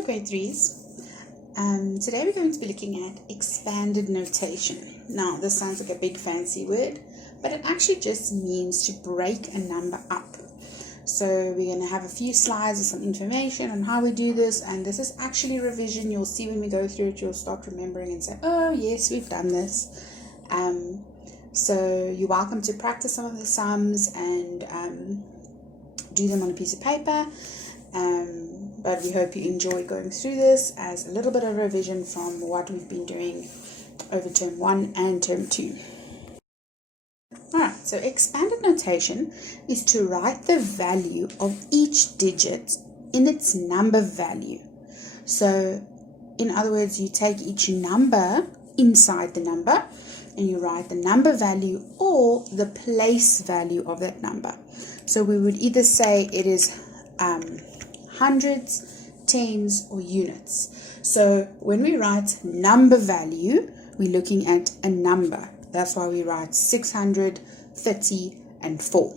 Hello grade 3s. Today we're going to be looking at expanded notation. Now this sounds like a big fancy word, but it actually just means to break a number up. So we're going to have a few slides with some information on how we do this, and this is actually revision. You'll see when we go through it, you'll start remembering and say, oh yes, we've done this. So you're welcome to practice some of the sums and do them on a piece of paper. But we hope you enjoy going through this as a little bit of revision from what we've been doing over term 1 and term 2. Alright, so expanded notation is to write the value of each digit in its number value. So, in other words, you take each number inside the number and you write the number value or the place value of that number. So we would either say it is hundreds, tens, or units. So when we write number value, we're looking at a number. That's why we write 630 and 4.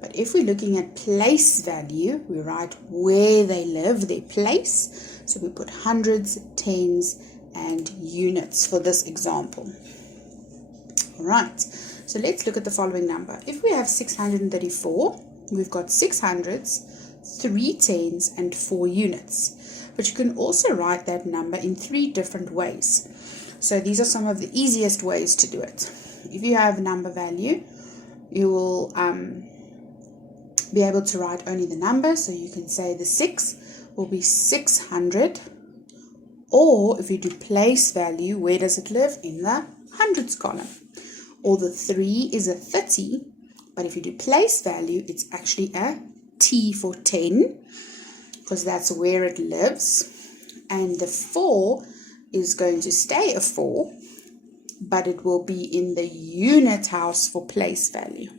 But if we're looking at place value, we write where they live, their place. So we put hundreds, tens, and units for this example. All right, so let's look at the following number. If we have 634, we've got 6 hundreds, 3 tens, and 4 units. But you can also write that number in 3 different ways. So these are some of the easiest ways to do it. If you have a number value, you will be able to write only the number. So you can say the 6 will be 600. Or if you do place value, where does it live? In the hundreds column. Or the 3 is a 30. But if you do place value, it's actually a T for 10, because that's where it lives. And the 4 is going to stay a 4, but it will be in the unit house for place value.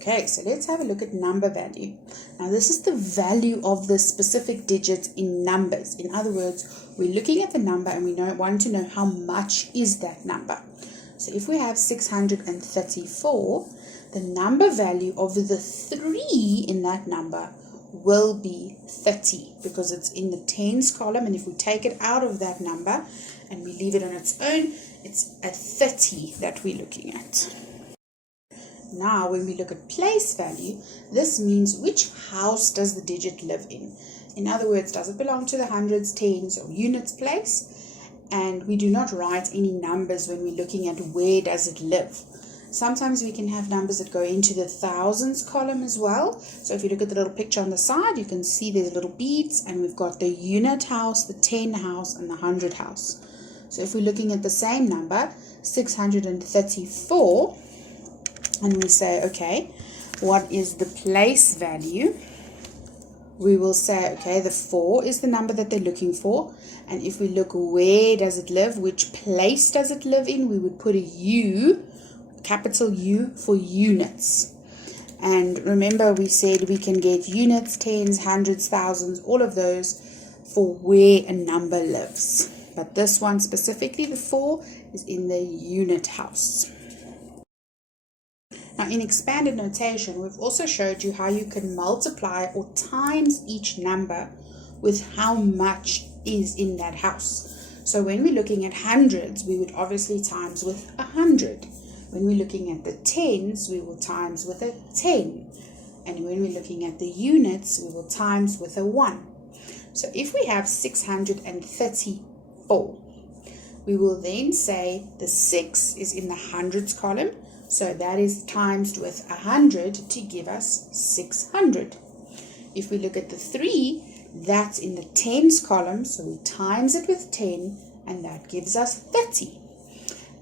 Okay, so let's have a look at number value. Now this is the value of the specific digit in numbers. In other words, we're looking at the number and we want to know how much is that number. So if we have 634, the number value of the 3 in that number will be 30, because it's in the tens column, and if we take it out of that number and we leave it on its own, it's a 30 that we're looking at. Now when we look at place value, this means which house does the digit live in. In other words, does it belong to the hundreds, tens, or units place? And we do not write any numbers when we're looking at where does it live. Sometimes we can have numbers that go into the thousands column as well. So if you look at the little picture on the side, you can see there's little beads, and we've got the unit house, the 10 house, and the 100 house. So if we're looking at the same number, 634, and we say, okay, what is the place value? We will say, okay, the 4 is the number that they're looking for. And if we look where does it live, which place does it live in, we would put a U, capital U, for units. And remember, we said we can get units, tens, hundreds, thousands, all of those for where a number lives. But this one specifically, the 4, is in the unit house. Now in expanded notation, we've also showed you how you can multiply or times each number with how much is in that house. So when we're looking at hundreds, we would obviously times with 100. When we're looking at the tens, we will times with a 10. And when we're looking at the units, we will times with a 1. So if we have 634, we will then say the 6 is in the hundreds column. So that is times with 100 to give us 600. If we look at the 3, that's in the tens column. So we times it with 10, and that gives us 30.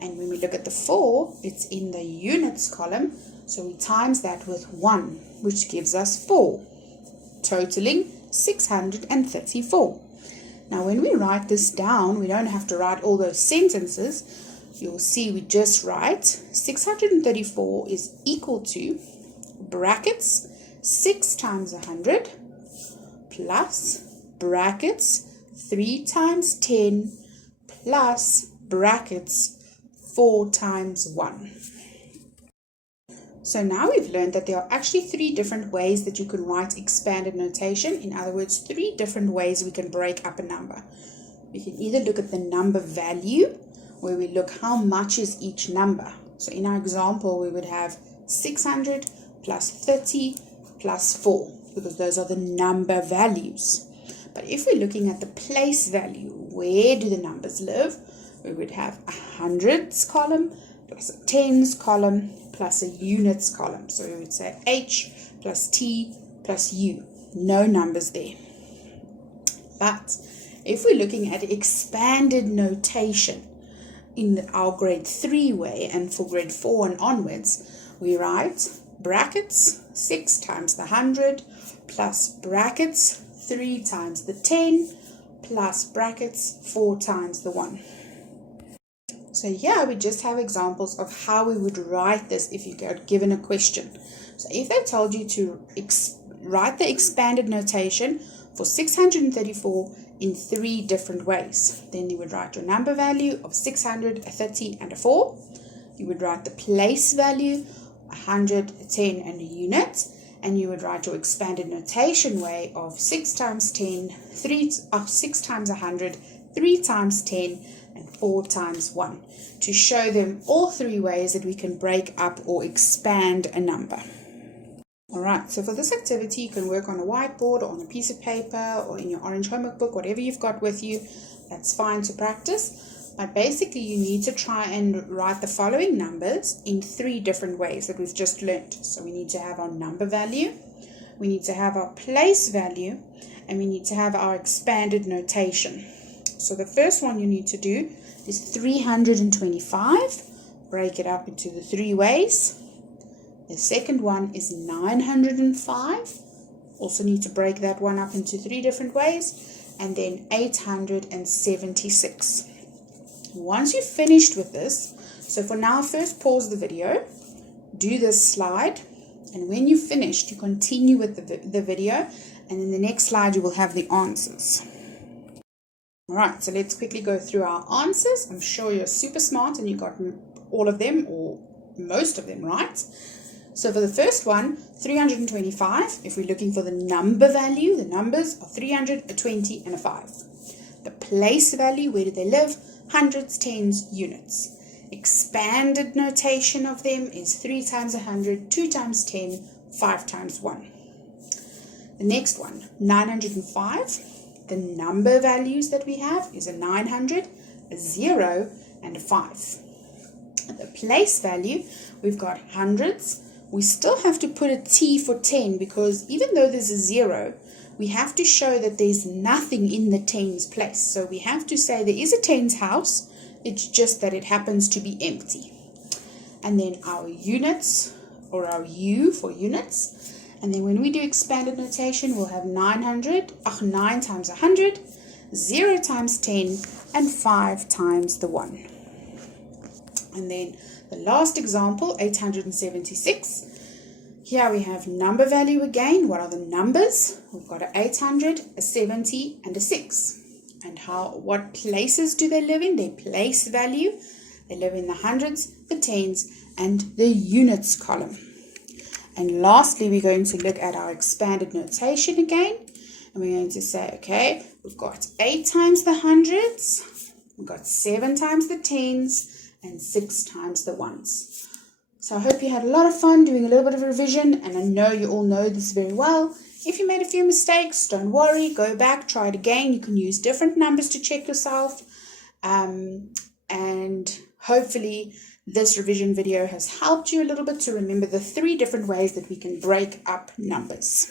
And when we look at the 4, it's in the units column, so we times that with 1, which gives us 4, totaling 634. Now when we write this down, we don't have to write all those sentences. You'll see we just write 634 is equal to brackets 6 times 100 plus brackets 3 times 10 plus brackets 4 times 1. So now we've learned that there are actually 3 different ways that you can write expanded notation. In other words, 3 different ways we can break up a number. We can either look at the number value, where we look how much is each number. So in our example, we would have 600 plus 30 plus 4, because those are the number values. But if we're looking at the place value, where do the numbers live? We would have a hundreds column plus a tens column plus a units column. So we would say H plus T plus U. No numbers there. But if we're looking at expanded notation in our grade 3 way, and for grade 4 and onwards, we write brackets 6 times the 100 plus brackets 3 times the 10 plus brackets 4 times the 1. So here we just have examples of how we would write this if you got given a question. So if they told you to write the expanded notation for 634 in 3 different ways, then you would write your number value of 600, a 30 and a 4. You would write the place value, 100, a 10 and a unit. And you would write your expanded notation way of 6 times 10, 6 times 100, 3 times 10, and 4 times 1, to show them all 3 ways that we can break up or expand a number. Alright, so for this activity, you can work on a whiteboard or on a piece of paper or in your orange homework book, whatever you've got with you. That's fine to practice. But basically, you need to try and write the following numbers in 3 different ways that we've just learned. So we need to have our number value, we need to have our place value, and we need to have our expanded notation. So the first one you need to do is 325. Break it up into the 3 ways. The second one is 905. Also need to break that one up into 3 different ways. And then 876. Once you've finished with this, so for now, first pause the video, do this slide, and when you've finished, you continue with the video, and in the next slide, you will have the answers. Alright, so let's quickly go through our answers. I'm sure you're super smart and you got all of them, or most of them, right? So for the first one, 325, if we're looking for the number value, the numbers are 300, a 20, and a 5. The place value, where do they live? Hundreds, tens, units. Expanded notation of them is 3 times 100, 2 times 10, 5 times 1. The next one, 905. The number values that we have is a 900, a 0, and a 5. The place value, we've got hundreds. We still have to put a T for 10, because even though there's a 0, we have to show that there's nothing in the tens place. So we have to say there is a tens house, it's just that it happens to be empty. And then our units, or our U for units. And then when we do expanded notation, we'll have 9 times 100, 0 times 10, and 5 times the 1. And then the last example, 876. Here we have number value again. What are the numbers? We've got an 800, a 70, and a 6. And what places do they live in? Their place value. They live in the hundreds, the tens, and the units column. And lastly, we're going to look at our expanded notation again. And we're going to say, okay, we've got 8 times the hundreds, we've got 7 times the tens, and 6 times the ones. So I hope you had a lot of fun doing a little bit of revision, and I know you all know this very well. If you made a few mistakes, don't worry, go back, try it again. You can use different numbers to check yourself. And hopefully this revision video has helped you a little bit to remember the 3 different ways that we can break up numbers.